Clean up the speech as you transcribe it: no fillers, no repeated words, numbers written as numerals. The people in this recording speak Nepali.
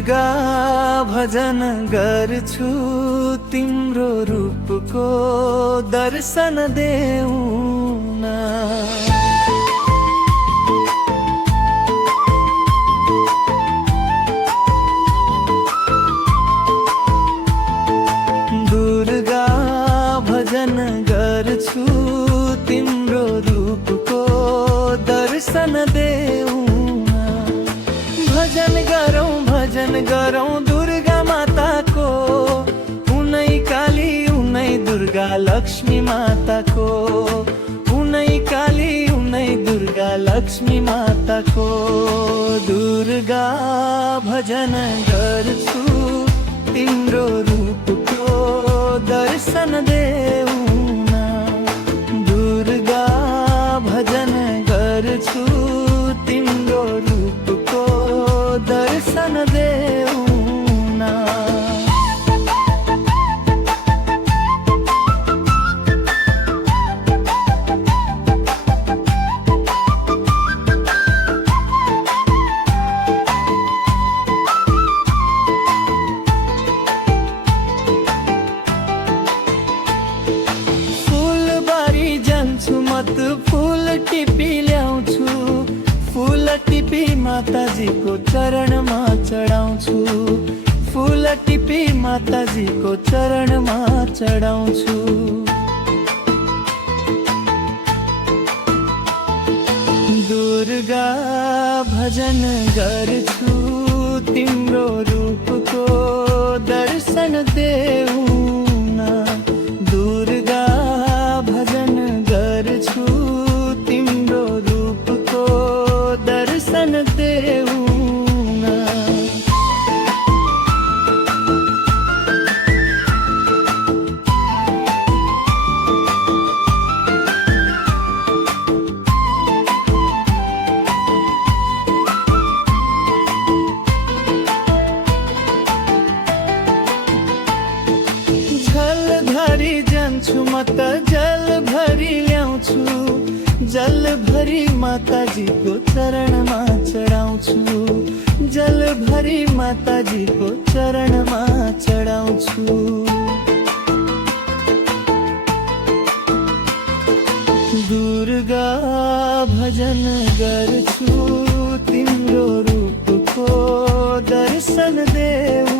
दुर्गा भजन गर्छु तिम्रो रूपको दर्शन देऊन। दुर्गा भजन गर्छु तिम्रो रूपको दर्शन देऊन। भजन गरौँ दुर्गा माताको, उनै काली उनै दुर्गा लक्ष्मी माताको, उनै काली उनै दुर्गा लक्ष्मी माताको। दुर्गा भजन गर्छु तिम्रो रूपको दर्शन देऊन। दुर्गा भजन गर्छु तिम्रो रूपको दर्शन देऊन। फुलबारी जान्छु मत फुल टिपी ल्याउँछु, फुल टिपी माताजीको चरणमा चढाउँछु, फुल टिपी माताजीको चरणमा चढाउँछु। दुर्गा भजन गर्छु तिम्रो रूपको दर्शन देऊन। दुर्गा भजन गर्छु तिम्रो रूपको दर्शन देऊन। जल भरी जान्छु म त जल भरी ल्याउँछु, जल भरी माताजीको चरणमा चढाउँछु, जल भरी माताजीको चरणमा चढाउँछु। दुर्गा भजन गर्छु तिम्रो रूपको दर्शन देऊ।